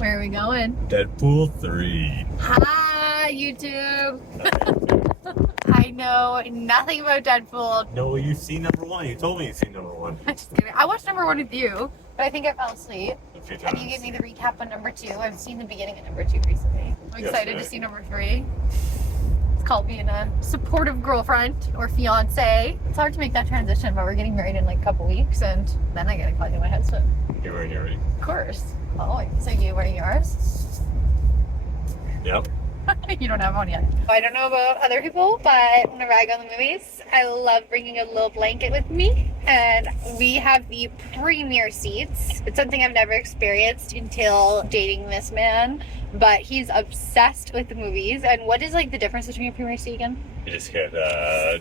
Where are we going? Deadpool 3. Hi, YouTube. I know nothing about Deadpool. No, you've seen number 1. You told me you've seen number 1. I'm just kidding. I watched number 1 with you, but I think I fell asleep. A few And times. you gave me the recap on number 2. I've seen the beginning of number 2 recently. I'm excited to see number 3. It's called being a supportive girlfriend or fiance. It's hard to make that transition, but we're getting married in like a couple weeks, and then I gotta plug in my headset. You're wearing your ring. Of course. Oh, so you wearing yours? Yep. You don't have one yet. I don't know about other people, but whenever I go to the movies, I love bringing a little blanket with me. And we have the premier seats. It's something I've never experienced until dating this man, but he's obsessed with the movies. And what is like the difference between a premier seat again? You just get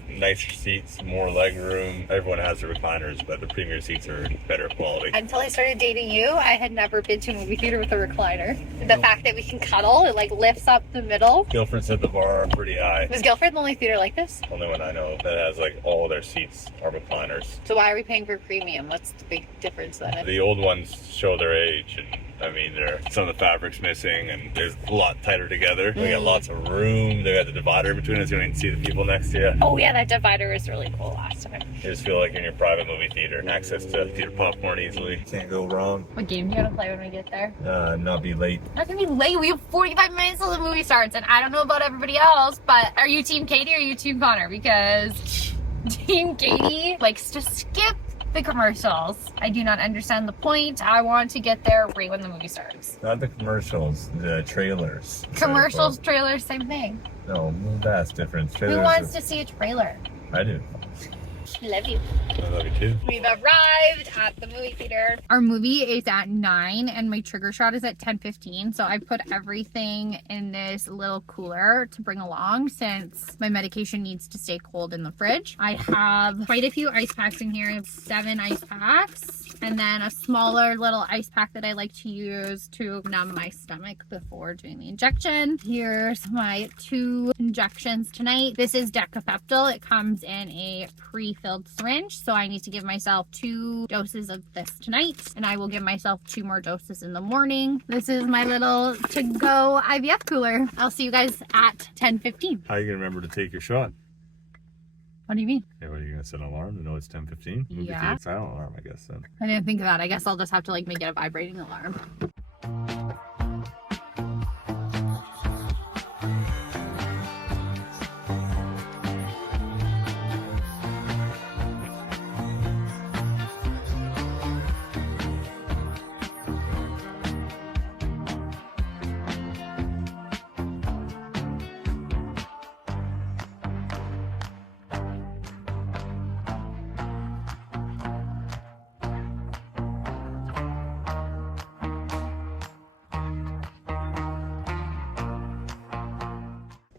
nicer seats, more leg room. Everyone has the recliners, but the premier seats are better quality. Until I started dating you, I had never been to a movie theater with a recliner. The fact that we can cuddle, it like lifts up the middle. Guilford set the bar pretty high. Was Guilford the only theater like this? Only one I know that has like all their seats are recliners. So why are we paying for premium? What's the big difference then? The old ones show their age, and I mean, some of the fabric's missing, and they're a lot tighter together. We got lots of room. They got the divider between us. You don't even see the people next to you. Oh yeah, that divider was really cool last time. You just feel like you're in your private movie theater. Access to theater popcorn easily. Can't go wrong. What game do you want to play when we get there? Not be late. Not gonna be late. We have 45 minutes till the movie starts, and I don't know about everybody else, but are you Team Katie or are you Team Connor? Because Team Katie likes to skip the commercials. I do not understand the point. I want to get there right when the movie starts. Not the commercials, the trailers. Commercials, trailers, same thing. No, that's different. Trailers Who wants to see a trailer? I do. I love you. I love you too. We've arrived at the movie theater. Our movie is at 9 and my trigger shot is at 10:15. So I put everything in this little cooler to bring along since my medication needs to stay cold in the fridge. I have quite a few ice packs in here. I have 7 ice packs. And then a smaller little ice pack that I like to use to numb my stomach before doing the injection. Here's my 2 injections tonight. This is Decapeptyl. It comes in a pre-filled syringe, so I need to give myself 2 doses of this tonight, and I will give myself 2 more doses in the morning. This is my little to-go IVF cooler. I'll see you guys at 10:15. How are you going to remember to take your shot? What do you mean? Yeah, what are you going to set an alarm to know it's 10:15? Yeah. Silent alarm, I guess, then. I didn't think of that. I guess I'll just have to like make it a vibrating alarm.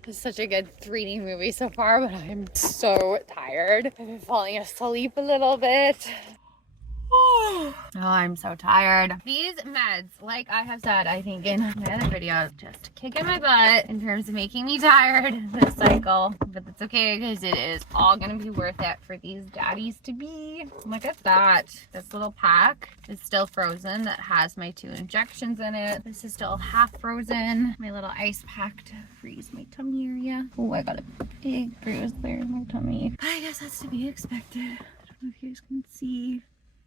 It's such a good 3D movie so far, but I'm so tired. I've been falling asleep a little bit. Oh, I'm so tired. These meds, like I have said, I think in my other video, just kicking my butt in terms of making me tired this cycle. But that's okay because it is all gonna be worth it for these daddies to be. Look at that. This little pack is still frozen that has my 2 injections in it. This is still half frozen. My little ice pack to freeze my tummy area. Oh, I got a big bruise there in my tummy. I guess that's to be expected. I don't know if you guys can see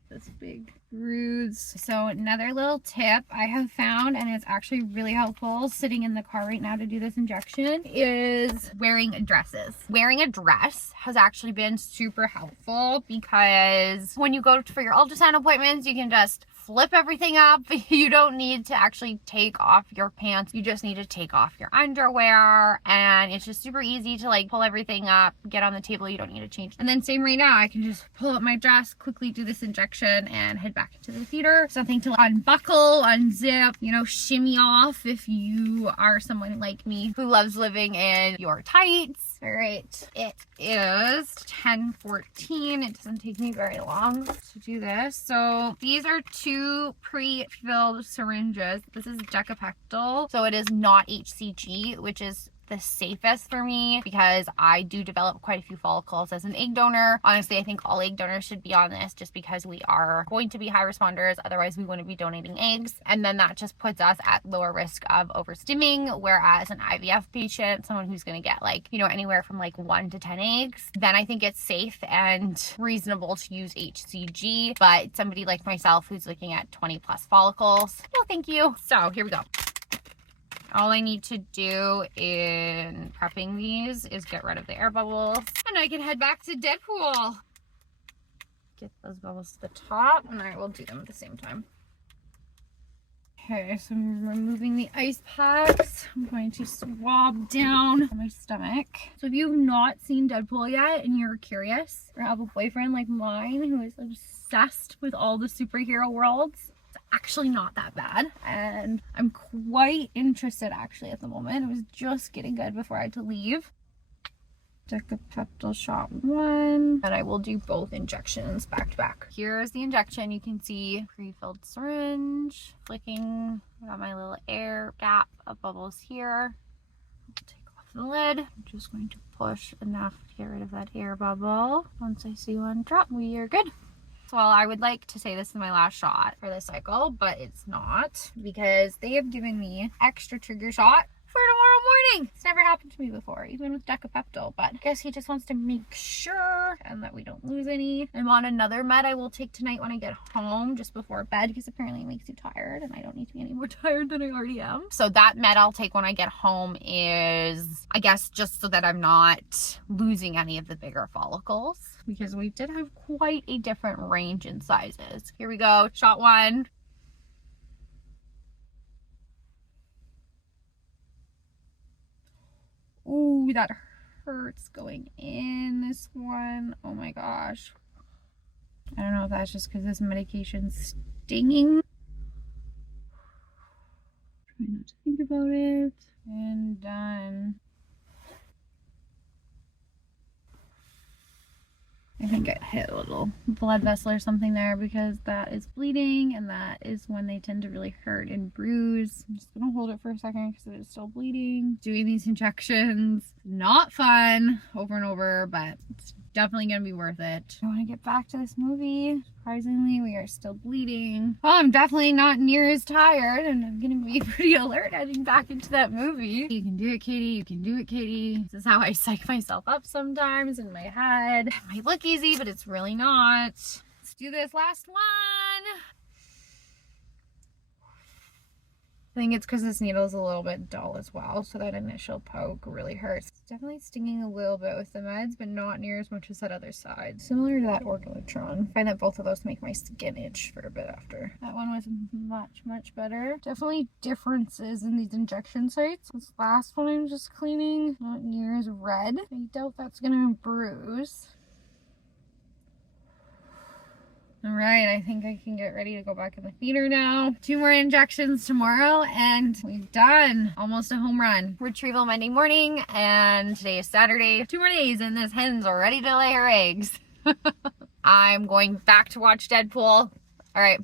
this big bruise. So another little tip I have found, and it's actually really helpful sitting in the car right now to do this injection, is wearing dresses. Wearing a dress has actually been super helpful because when you go for your ultrasound appointments, you can just flip everything up. You don't need to actually take off your pants. You just need to take off your underwear, and it's just super easy to like pull everything up, get on the table. You don't need to change. And then same right now, I can just pull up my dress, quickly do this injection, and head back into the theater. Something to unbuckle, unzip, you know, shimmy off if you are someone like me who loves living in your tights. All right, it is 10:14. It doesn't take me very long to do this. So these are 2 pre-filled syringes. This is Decapeptyl, so it is not HCG, which is the safest for me because I do develop quite a few follicles as an egg donor. Honestly, I think all egg donors should be on this just because we are going to be high responders. Otherwise, we wouldn't be donating eggs. And then that just puts us at lower risk of overstimming. Whereas an IVF patient, someone who's going to get like, you know, anywhere from like 1 to 10 eggs, then I think it's safe and reasonable to use HCG. But somebody like myself who's looking at 20 plus follicles, no thank you. So here we go. All I need to do in prepping these is get rid of the air bubbles and I can head back to Deadpool. Get those bubbles to the top and I will do them at the same time. Okay, so I'm removing the ice packs. I'm going to swab down my stomach. So if you've not seen Deadpool yet and you're curious or have a boyfriend like mine who is obsessed with all the superhero worlds, it's actually not that bad. And I'm quite interested actually at the moment. It was just getting good before I had to leave. Decapeptyl shot 1, and I will do both injections back to back. Here's the injection. You can see pre-filled syringe flicking. I got my little air gap of bubbles here. I'll take off the lid. I'm just going to push enough to get rid of that air bubble. Once I see one drop, we are good. Well, I would like to say this is my last shot for this cycle, but it's not because they have given me extra trigger shot for tomorrow morning. It's never happened to me before, even with Decapeptyl, but I guess he just wants to make sure and that we don't lose any. I'm on another med I will take tonight when I get home just before bed because apparently it makes you tired and I don't need to be any more tired than I already am. So that med I'll take when I get home is, I guess, just so that I'm not losing any of the bigger follicles because we did have quite a different range in sizes. Here we go, shot 1. Ooh, that hurts going in this one. Oh my gosh. I don't know if that's just because this medication's stinging. Try not to think about it. And done. I think I hit a little blood vessel or something there because that is bleeding and that is when they tend to really hurt and bruise. I'm just gonna hold it for a second because it is still bleeding. Doing these injections, not fun over and over, but it's definitely gonna be worth it. I want to get back to this movie. Surprisingly, we are still bleeding. Well, I'm definitely not near as tired and I'm gonna be pretty alert heading back into that movie. You can do it, Katie. You can do it, Katie. This is how I psych myself up sometimes in my head. It might look easy, but it's really not. Let's do this last one. I think it's because this needle is a little bit dull as well, so that initial poke really hurts. It's definitely stinging a little bit with the meds, but not near as much as that other side. Similar to that organotron. I find that both of those make my skin itch for a bit after. That one was much better. Definitely differences in these injection sites. This last one I'm just cleaning, not near as red. I doubt that's gonna bruise. All right, I think I can get ready to go back in the feeder now. 2 more injections tomorrow and we're done. Almost a home run. Retrieval Monday morning and today is Saturday. 2 more days and this hen's ready to lay her eggs. I'm going back to watch Deadpool. All right,